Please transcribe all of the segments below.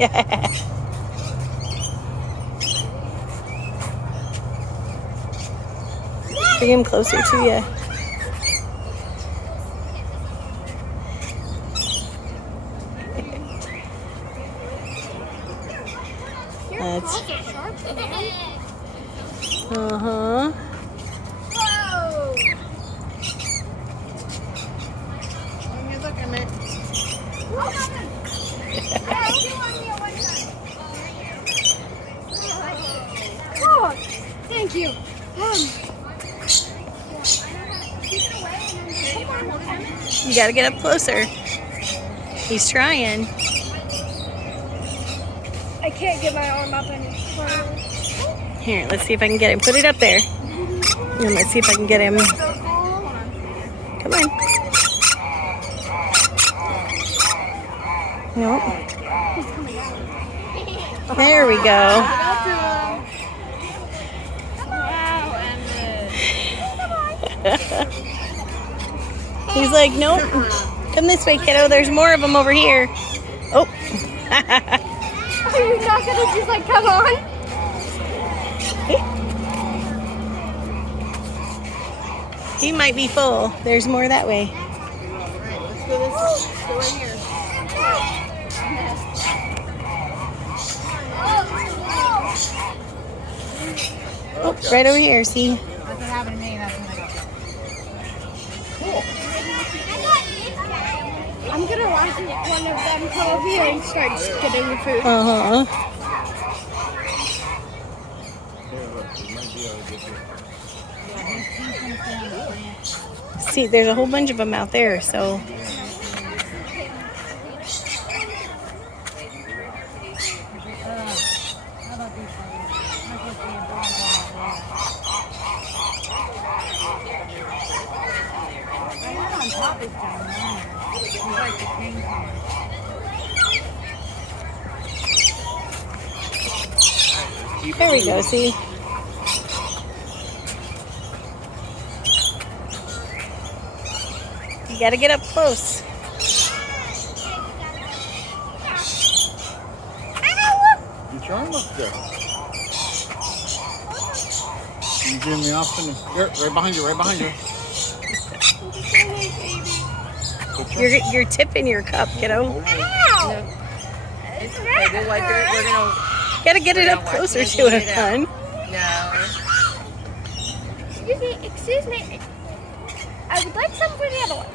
Yeah. Bring him closer to you. That's. Uh-huh. Whoa! You're looking at me. Oh, thank you. You gotta get up closer. He's trying. I can't get my arm up any further. Here, let's see if I can get him. Put it up there. And let's see if I can get him. Come on. Nope. There we go. He's like, nope. Come this way, kiddo. There's more of them over here. Oh. Are you not gonna just like come on? He might be full. There's more that way. Let's go this way. Go right here. Oh, right over here. See? That's what happened to me. That's when I got cool. I'm gonna watch one of them come over here and start getting the food. Uh-huh. See, there's a whole bunch of them out there, so. There we go, see? You gotta get up close. You trying up there? You giving me off in the here, right behind you, right behind you. You're tipping your cup, kiddo. Ow! It's okay. We're gonna. You gotta get it up closer to it, hon. No. Excuse me. I would like some for the other ones.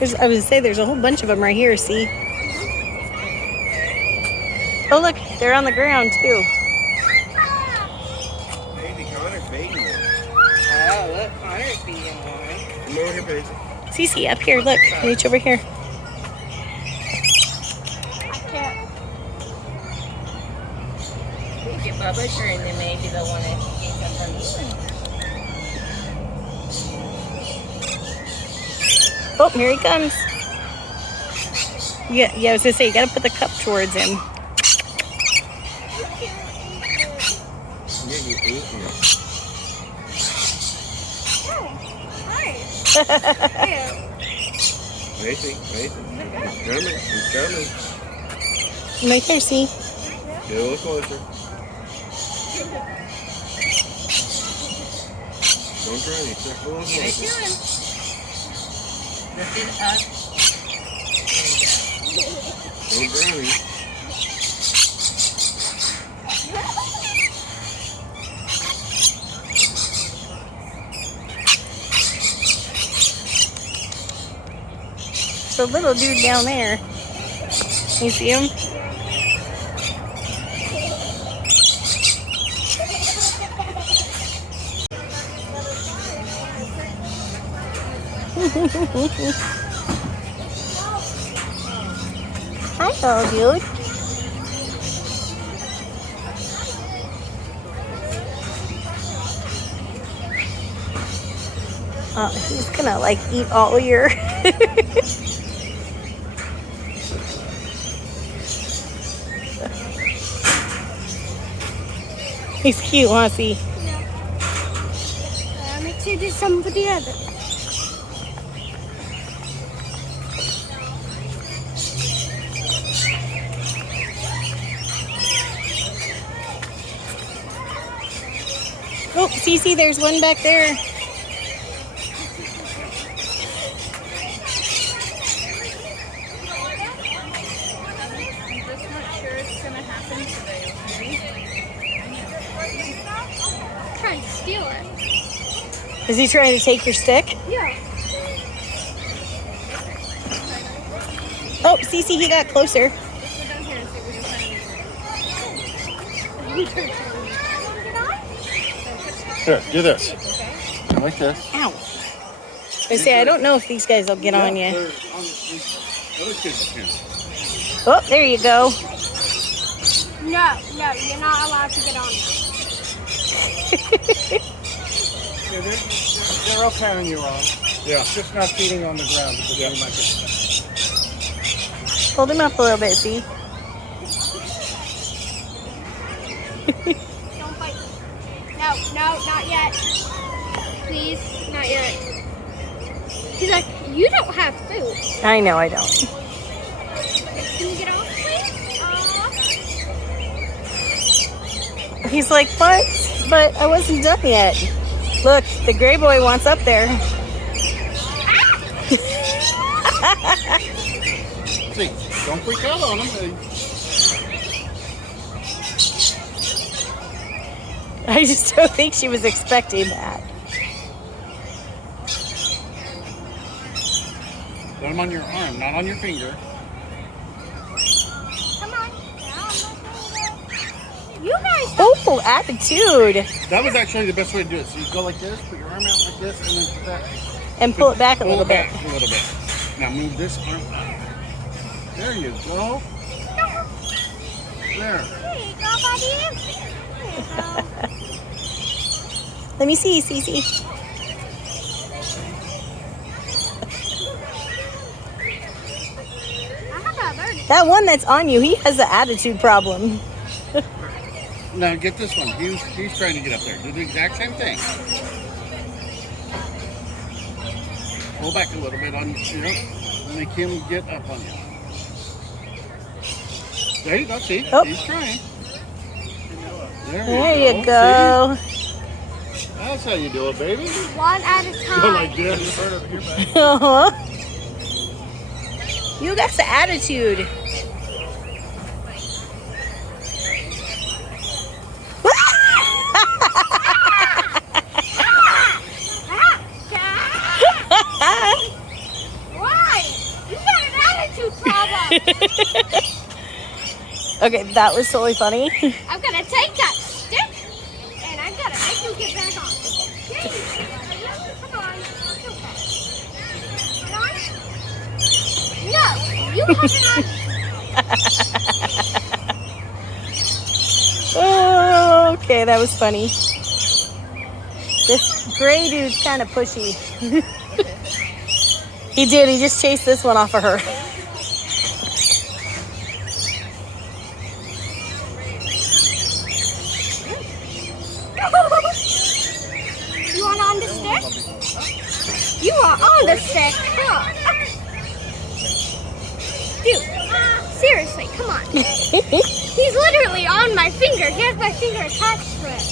I was gonna say there's a whole bunch of them right here, see? Oh look, they're on the ground too. Baby, Connor's baby. Oh, look, Connor's beating one. Come over here, baby. Cece, up here, look. Reach over here. I can't. Look at Bubba turn, then maybe they'll want to get something. Oh, here he comes. Yeah, I was gonna say, you gotta put the cup towards him. Yeah, you're eating it. Wait, he's coming. Right there, see? Get a little closer. Don't try any. Just a little Get it closer. going. Lift it up. Don't drown him. The little dude down there. You see him? Hi, little dude. He's gonna like eat all your. He's cute, huh, see? Me closer to somebody other. Oh, Cece, there's one back there. I'm just not sure it's gonna happen today, okay? Trying to steal it. Is he trying to take your stick? Yeah. Oh, Cece, he got closer. Let's go down here and see if we can find Here, do this. okay? Like this. Ow. I say, I don't know if these guys will get on you. They're on these other kids can. Oh, there you go. No, you're not allowed to get on there. Yeah, they're okay on your own. Yeah. Just not feeding on the ground because they might get. Hold him up a little bit, see? Don't bite me. No, not yet. Please, not yet. He's like, you don't have food. I know I don't. Can you get off, please? He's like, what? But I wasn't done yet. Look, the gray boy wants up there. See, don't freak out on them. I just don't think she was expecting that. Put them on your arm, not on your finger. Come on. You guys. Oh, attitude. That was actually the best way to do it. So you go like this, put your arm out like this, and then put that. And pull it back a Pull little it bit. back a little bit. Now move this arm up. There you go. There. There you go, buddy. There you go. Let me see, Cece. I have a bird. That one that's on you, he has an attitude problem. Now get this one. He's trying to get up there. Do the exact same thing. Pull back a little bit on you know, make him get up on you. There you go. See, Oh. he's trying. There you go. See? That's how you do it, baby. One at a Go time. like this. Uh-huh. You got the attitude. Why? You got an attitude problem. Okay, that was totally funny. I'm gonna take that stick and I'm gonna make you get back on. Come on. It's okay. Come on. No, you haven't Oh, okay, that was funny. This gray dude's kind of pushy. He did, he just chased this one off of her. You want on the stick? You are on the stick. Dude, seriously, come on. He's literally on my finger. He has my finger attached to it.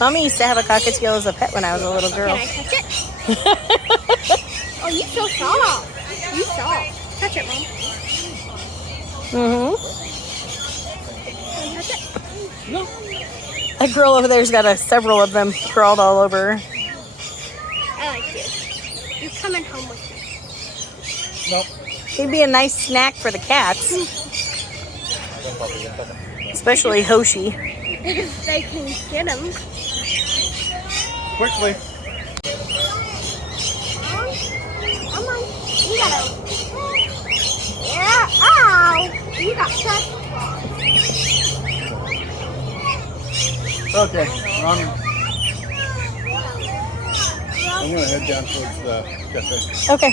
Mommy used to have a cockatiel as a pet when I was a little girl. Can I touch it? Oh, you so soft. You soft. Touch it, Mom. Mm-hmm. Can I touch it? No. That girl over there's got several of them crawled all over her. I like you. You're coming home with me. No. He'd be a nice snack for the cats. Especially Hoshi. If they can get him. Quickly. Come on. You gotta. Yeah. Ow. You got touched. Okay, Ronnie. I'm gonna head down towards the cafe. Okay.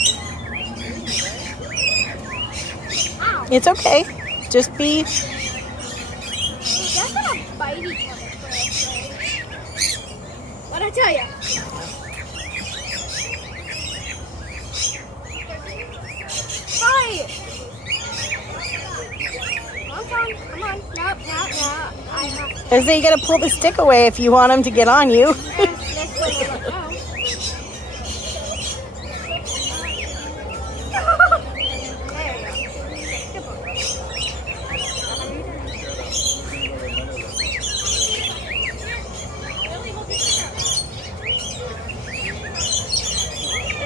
Ow. It's okay. Just be... They're gonna bite each other. I tell you? Fight! Come on. Nope. I have I say you gotta pull the stick away if you want him to get on you. this one will let go.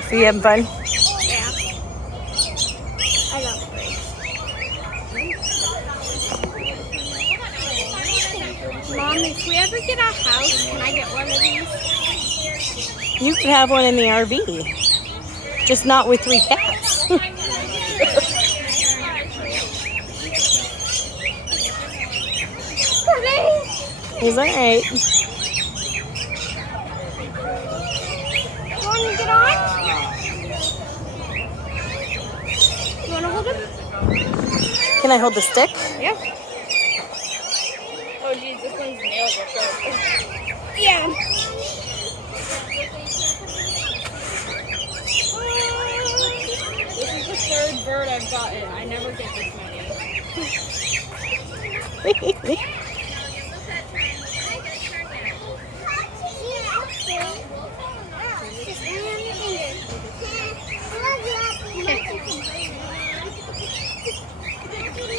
So you having fun? Yeah. I love it. Mom, if we ever get a house, can I get one of these? You could have one in the RV. Just not with 3 cats. He's alright. You want to get on? You want to hold him? Can I hold the stick? Yeah. Oh, geez, this one's nails are sharp. Yeah. This is the 3rd bird I've gotten. I never get this many.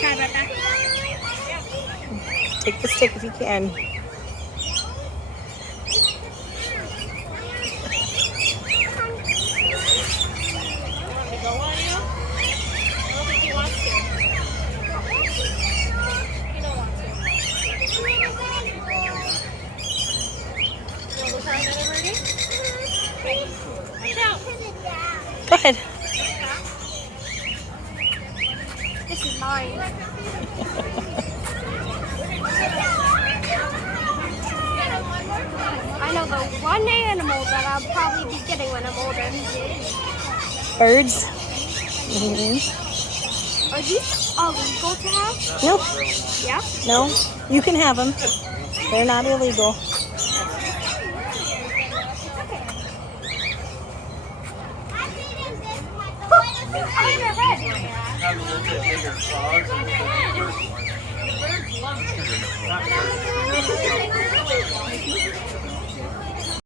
Sorry about that. Take the stick if you can. Go ahead. This is mine. I know the one animal that I'll probably be getting when I'm older. Birds? Are these illegal to have? Nope. Yeah? No. You can have them. They're not illegal. Have a little bit bigger claws and the birds love it.